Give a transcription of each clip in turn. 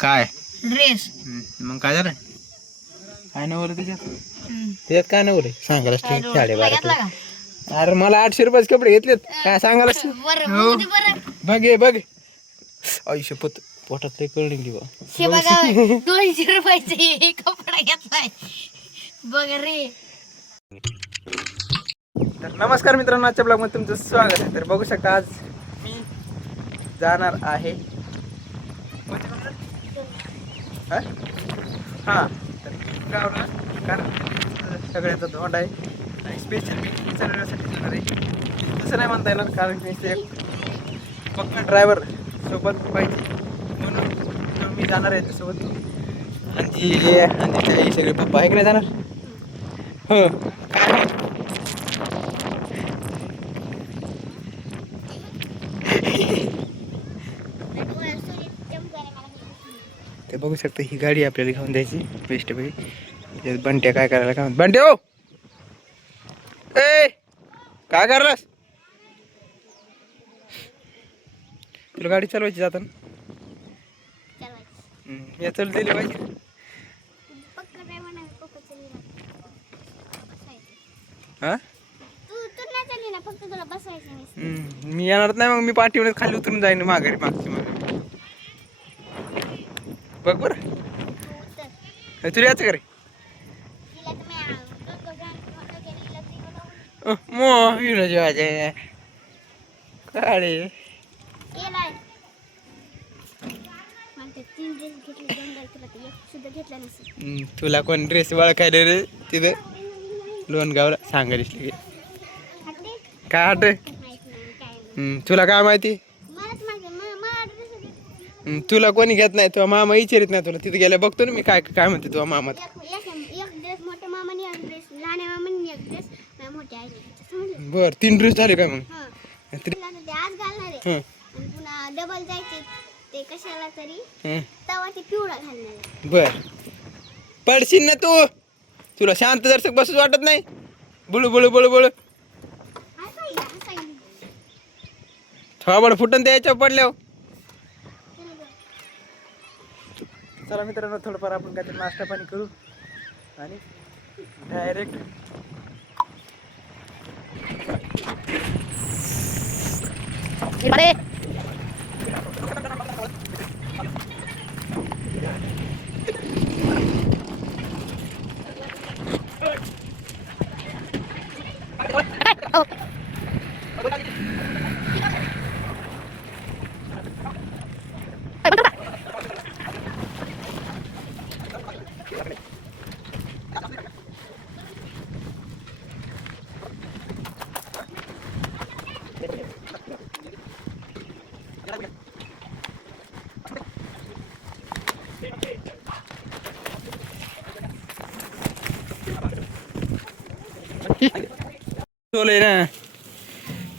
काय ड्रेस मग काय झालं काय नवलं त्याच्यात काय नवलं सांगायला साडेबारा अरे मला 800 रुपयाचे कपडे घेतलेत काय सांगायला बघ बघ आयुष्य पोटात लय कळणी बा 200 रुपयाचे कपडा घेतलाय बघ रे. तर नमस्कार मित्रांनो, आजच्या ब्लॉग मध्ये तुमचं स्वागत आहे. तर बघू शकता आज मी जाणार आहे हां तर गावला, कारण सगळ्याचा धोंड आहे आणि स्पेशल मी चढवण्यासाठी जाणार आहे. तसं नाही म्हणता येणार, कारण मी एक पक्का ड्रायव्हर सोबत पाहिजे म्हणून मी जाणार आहे त्यासोबत. आणि हे सगळे पप्पा आहे की नाही जाणार. हो ते बघू शकता, ही गाडी आपल्याला घेऊन द्यायची बेस्ट पैकी. बंट्या काय करायला काय बंटे हो ए काय करलास, तुला गाडी चालवायची जाताना या चल दिली पाहिजे. हा मी येणार नाही, मग मी पाठीवरच खाली उतरून जाईन माघारी मागची माघारी. बघ बर तुला याचं का रे काळे तुला कोण ड्रेस वळखायला रे तिथं लोणगावला सांगायला काय आठ तुला काय माहिती. तुला कोणी घेत नाही, तुझा मामा विचारित नाही तुला. तिथे गेल्या बघतो ना मी काय काय म्हणते तुझा मामा. बर 3 ड्रेस झाले काय मग. बर पडशील ना तू, तुला शांत दर्शक बसूच वाटत नाही. बुळू बुळू बुळू बुळू थोडं फुटून द्यायच्या पडल्यावर. चला मित्रांनो, थोडंफार आपण काहीतरी नाश्ता पाणी करू आणि डायरेक्ट ना.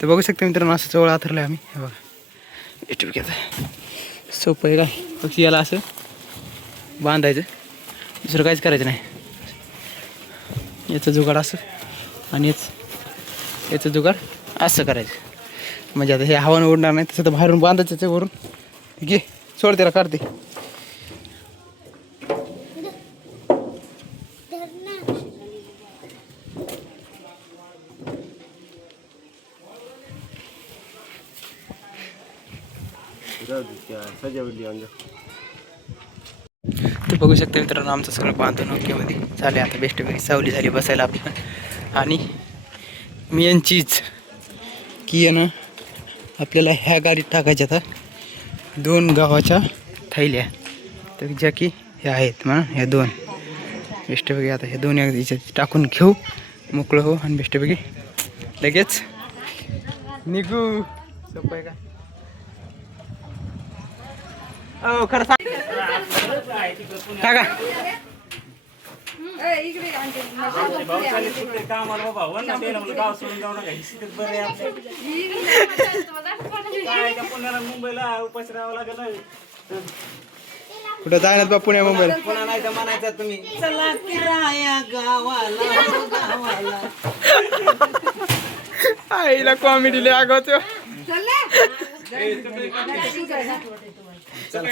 तर बघू शकता मित्रांनो, असं चवळ आथरलं आम्ही. हे बघा घ्यायचं सोपं आहे काय, फक्त याला असं बांधायचं, दुसरं काहीच करायचं नाही. याचं जुगाड असं आणि याचं जुगाड असं करायचं. म्हणजे आता हे हवानं उडणार नाही, तसं तर बाहेरून बांधायचं त्याच्यावरून. घे सोड त्याला काढते. ते बघू शकता मित्रांनो, आमचं सगळं बांधून ओकेमध्ये चालेल. आता बेस्ट पैकी सावली झाली बसायला आपल्याला. आणि मेन चीज की आहे ना, आपल्याला ह्या गाडीत टाकायच्या आता 2 गव्हाच्या थैल्या, तर ज्या की ह्या आहेत म्हणा, ह्या 2 बेस्टपैकी. आता ह्या 2 याच्यात टाकून घेऊ, मोकळं हो आणि बेस्टपैकी लगेच निघू. सोपं आहे का हो खरं सांग काका. कुठं जाणार बा पुण्या मुंबईला. पुन्हा नाही तर म्हणायचं तुम्ही चला किराया गावाला गावाला. आईला कॉमेडी लय आगावतो. चल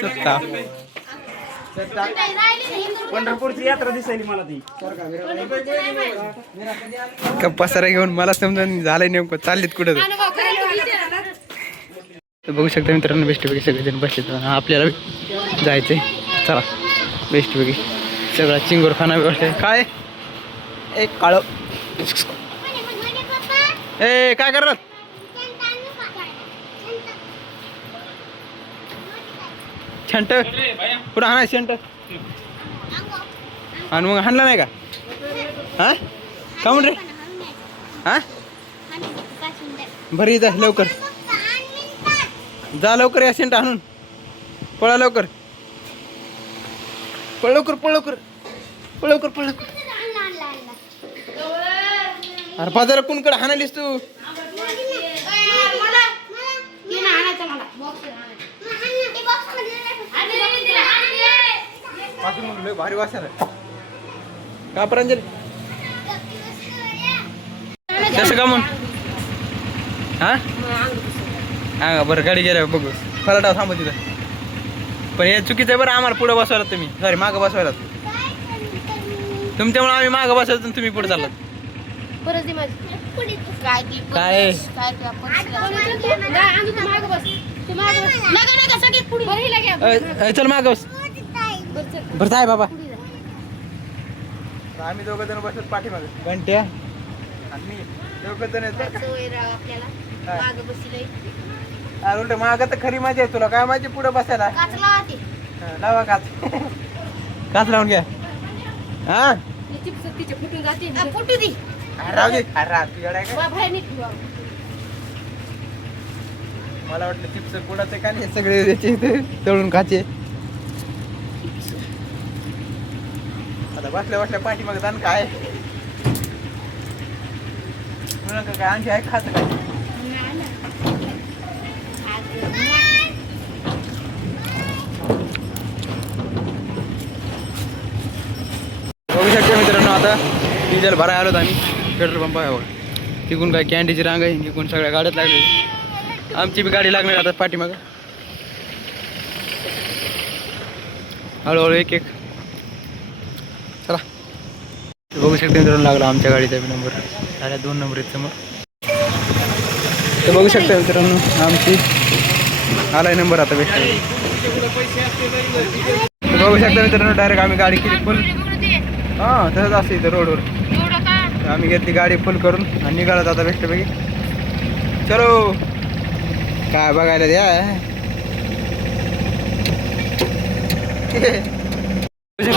पंढरपूरची यात्रा दिसायली मला ती. पसारा घेऊन मला समजून झालंय नेमकं चाललीत कुठं तर बघू शकता मित्रांनो बेस्टपैकी सगळेजण बसले आपल्याला जायचंय चला बेस्टपैकी सगळा चिंगोर खाना बसलाय काय एक काळ ए काय करत छंट पुढं हाणा शंट आणि मग हाणला नाही का हा का म्हण रे हा बरी जा लवकर जा लवकर या शेंट आणून पळा लवकर पळ लवकर पळ लवकर पळ लवकर पळ लवकर अरे बाजारात कुणकडे हाणालीस तू भारी वासार का प्रांजली कसं का म्हणून हा बरं गाडी गेल्या बघू फलाटाव थांबू तिथं पण हे चुकीचं आहे बरं आम्हाला पुढं बसवायला तुम्ही सॉरी मागं बसवायला तुमच्यामुळे आम्ही मागं बसवायला तुम्ही पुढे चाललात काय चल मागं बस बरं जाय बाबा आम्ही दोघं जण बसत पाठीमागं घंट्या आणि मी दोघं जण उलट मागं तर खरी मजा आहे तुला काय माझी पुढे बसायला लावा काच काच लावून घ्या हा राहू दे मला वाटलं चिप्स पुढाचे का नाही सगळे याचे तळून खाचे आता बसल्या बसल्या पाठीमागे जाण काय काय आणखी आहे खात काय बघू शकता मित्रांनो आता डिझेल भरायला आलोत आम्ही पेट्रोल पंपावर तिकून काय कॅन्डीची रांग आहे तिकून सगळ्या गाड्यात लागले आमची बी गाडी लागणार आता पाठीमागं हळूहळू एक एक चला बघू शकता मित्रांनो लागला आमच्या गाडीचा बी नंबर साऱ्या 2 नंबर आहेत समोर तर बघू शकता मित्रांनो आमची आलाय नंबर आता बेस्ट बघू शकता मित्रांनो डायरेक्ट आम्ही गाडी केली फुल हां तसंच असतं इथं रोडवर आम्ही घेतली गाडी फुल करून आणि निघाला आता बेस्टपैकी चलो काय बघायला द्या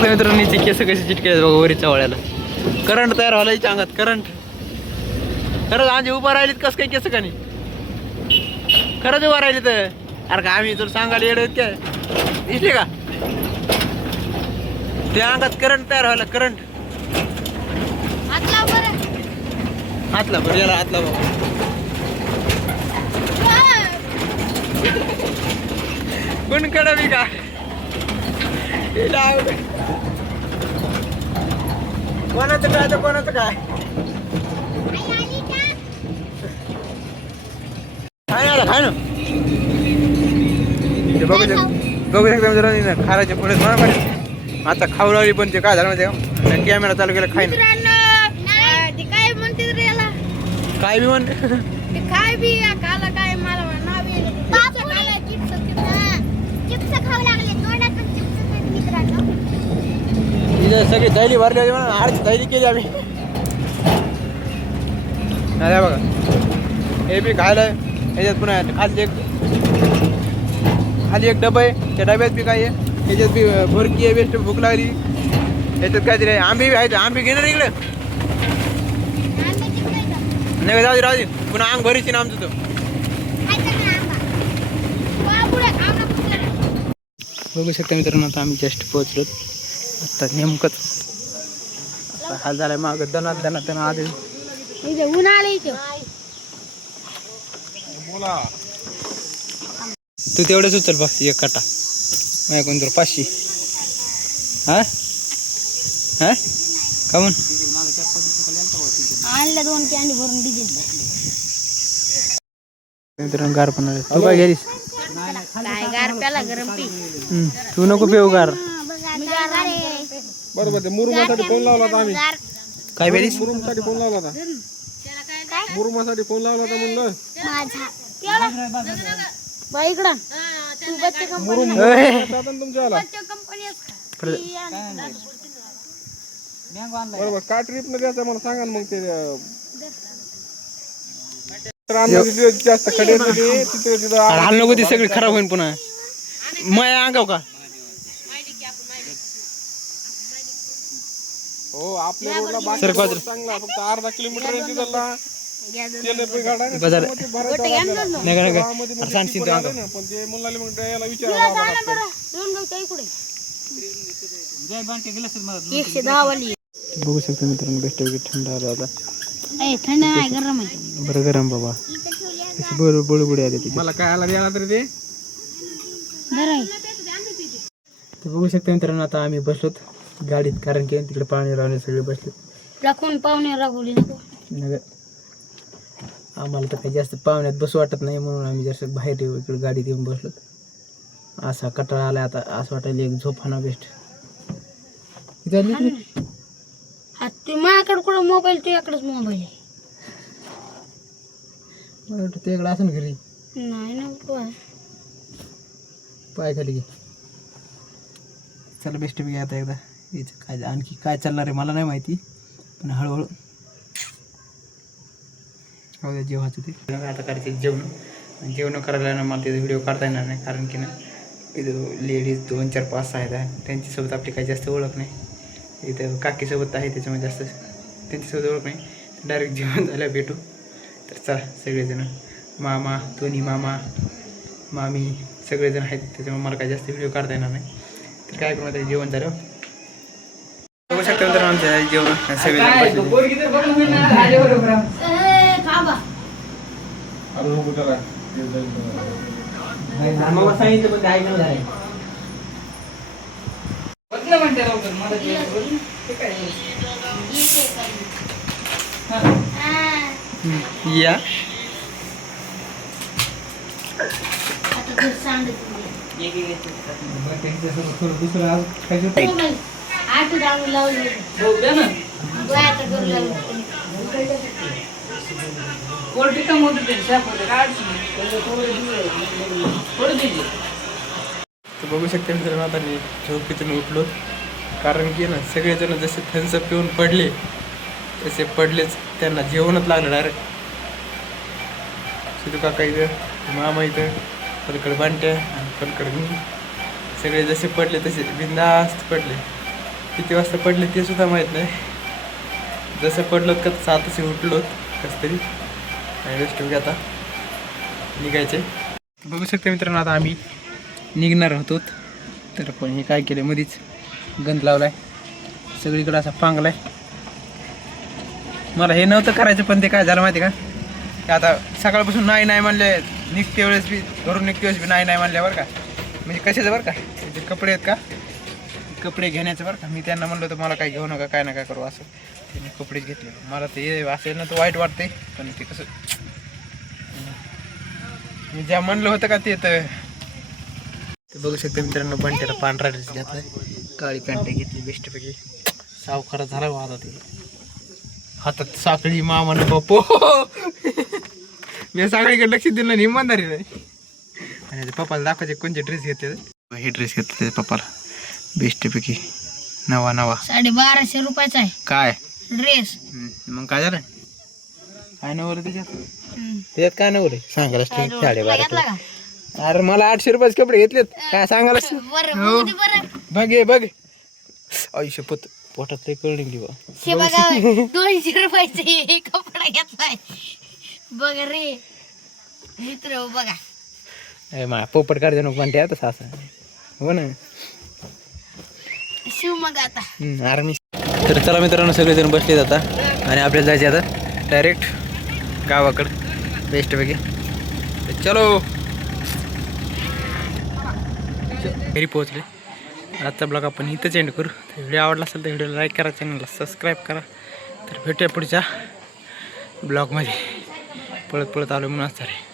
मित्रांनो हिची केस कशी चिटके बघा वरी चवळ्याला करंट तयार व्हायला हिच्या अंगात करंट खरंच आधी उभा राहिलीत कसं काही केस का नाही खरंच उभा राहिली तर अरे का आम्ही तर सांगायला येड काय दिसले का त्या अंगात करंट तयार व्हायला करंट हातला बरं याला हातला बाबा कुणकडं मी का कोणाचं काय तर कोणाचं काय खाय ना खाय ना बघू शकता जरा खाराच्या पुढे आता खाऊ लागली पण ते काय झालं माहिती का कॅमेरा चालू केला खाय ना काय म्हणते रे याला काय बी म्हणते काय बी काला काय मला नाव चिप्स खाऊ लागले तोंडात पण चिप्स आहेत मित्रांनो तिथे सगळी दैली भरली होती म्हणून आरची दैली केली आम्ही अरे बघा हे बी खायला ह्याच्यात पुन्हा खाली एक डबा आहे त्या डब्यात बी काय आहे त्याच्यात बी भरकी आहे बेस्ट भूक लागली याच्यात काय दिलं आंबे बी आहे आंबे घेणार इकडे नाही जाऊ दे राहू दे पुन्हा अंग भरीची ना आमचं तो बघू शकता मित्रांनो आता आम्ही जस्ट पोहोचलो आता नेमकंच आता हाल झालाय मागं दनात आधी ऊन आले तू तेवढंच उचल बघ एक काटा माझ्या कोण तर 500 हा हा का म्हणून आणलं 2 कॅन्डी भरून डिझेल मित्रांनो गार पण आले तू काय गेलीस काय गार प्याला गरम पी तू नको पिऊ गार बरोबर ते मुरुमासाठी फोन लावला होता आम्ही. काय बेरीज मुरुमसाठी फोन लावला होता. मुरुमासाठी फोन लावला होता म्हणलं. माझा बाई इकडं तू बच्चे मुरुम ओय. आता तुमच्या आला. कंपनी बरोबर काय ट्रिप न द्यायचं मला सांगा ना मग ते तिथे जास्त खडे तिथे तिथं हाल नको ती सगळी खराब होईल पुन्हा माया अंगाव का हो आपल्या रोडला बाकी सर, बाजूला. रोड चांगला फक्त अर्धा किलोमीटर आहे तिथला तेल पण गाडा आहे. बाजार त्यामुळे ते भरायचं आपल्याला. नाही का गावामध्ये मग सांगशील ती तू पण अंगाव आलं ना, पण ते मुलाला मग याला विचारावं लागतं. 110 वाली बघू शकतो मित्रांनो बेस्ट थंड आलं आता थंड नाही गरम आहे बरं गरम बाबा अशी बळबुडी आली तिथे मला काय आला द्यायला तरी ते तर बघू शकता मित्रांनो आता आम्ही बसलोत गाडीत कारण की तिकडे पाणी रावणे सगळे बसले राखून पाहुणे राखवली नको नग आम्हाला तर काही जास्त पाहुण्यात बसू वाटत नाही म्हणून आम्ही जास्त बाहेर येऊ इकडे गाडीत येऊन बसलो असा कटाळा आला आता असं वाटायला एक झोप हाना बेस्ट हा ते माझ्याकडे कुठं मोबाईल तुझ्याकडेच मोबाईल आहे मला वाटतं त्याकडे असं घरी नाही ना पाय खाली घे चला बेस्ट बी आता एकदा याचं काय आणखी काय चालणार आहे मला नाही माहिती पण हळूहळू हो द्या जेवायचं ते आता करायचे जेवण करायला ना मला तिथे व्हिडिओ काढता येणार नाही कारण की ना इथं लेडीज 2 4 5 6 आहेत त्यांच्यासोबत आपली काही जास्त ओळख नाही इथं काकीसोबत आहे त्याच्यामुळे जास्त त्यांच्यासोबत ओळख नाही डायरेक्ट जेवण झालं भेटू तर चला सगळेजण मामा दोन्ही मामा मामी सगळेजण आहेत त्याच्यामुळे मला काही जास्त व्हिडिओ काढता येणार नाही तर काय करू आता जेवण झालं बघू शकता तर आमच्या जेवण सगळेजण सांगितलं पण काय नाही झालं या दुसरं आज काय तर बघू शकते मित्रांनो आता मी झोपेतून उठलो कारण की ना सगळेजण जसे थन्सअप पिऊन पडले तसे पडलेच त्यांना जेवणच लागलं डायरेक्ट सिद्धू काका इथं मामा इथं पलकड बांट्या आणि पलकड मी सगळे जसे पडले तसे बिंदास्त पडले किती वाजता पडले ते सुद्धा माहीत नाही जसं पडलोत का तसं आताशी उठलोत कसं तरी आणि रेस्ट वगैरे आता निघायचे बघू शकते मित्रांनो आता आम्ही निघणार होतो तर पण हे काय केलं मध्येच गंध लावलाय सगळीकडे असा पांगलाय मला हे नव्हतं करायचं पण ते काय झालं माहिती का की आता सकाळपासून नाही म्हणले निघते वेळेस बी घरून निघते वेळेस बी नाही म्हणल्या बरं का म्हणजे कशाचं बरं का जे कपडे आहेत का कपडे घेण्याचं बरं का मी त्यांना म्हणलं होतं मला काय घेऊ नका काय नका करू असं त्यांनी कपडेच घेतले मला ते असं ना तर वाईट वाटते पण ते कसं मी ज्या म्हणलं होतं का ते तर बघू शकते मित्रांनो बंट्याला पांढरा ड्रेस घेतलाय काळी पॅन्ट घेतली बेस्टपैकी सावकारा झाला आता ते हातात साखळी मामानं बापो मी साखळीकडे लक्ष दिलं नाही इमानदारी नाही आणि पप्पाला दाखवायचे कोणते ड्रेस घेते हे ड्रेस घेतले त्याच्या पप्पाला बेस्टपैकी नवा 1250 रुपयाचा आहे काय ड्रेस मग काय झालं काय नवर त्याच्यात काय नवर सांगायला 1250 अरे मला 800 रुपयाचे कपडे घेतलेत काय सांगायला बघ आयुष्य पोटात ते कळणी की 200 रुपयाचे कपडा घेतलाय बघ रे मित्र बघा मा पोपट काढते नको पण ते तसं असं हो ना शिव मग आता आर्मी तर चला मित्रांनो सगळेजण बसलेत आता आणि आपल्याला जायचे आता डायरेक्ट गावाकडं बेस्टपैकी तर चलो घरी पोहोचले आजचा ब्लॉग आपण इथंच एंड करू व्हिडिओ आवडला असेल तर व्हिडिओला लाईक करा चॅनलला सबस्क्राईब करा तर भेटूया पुढच्या ब्लॉगमध्ये पळत आलो म्हणून असणार आहे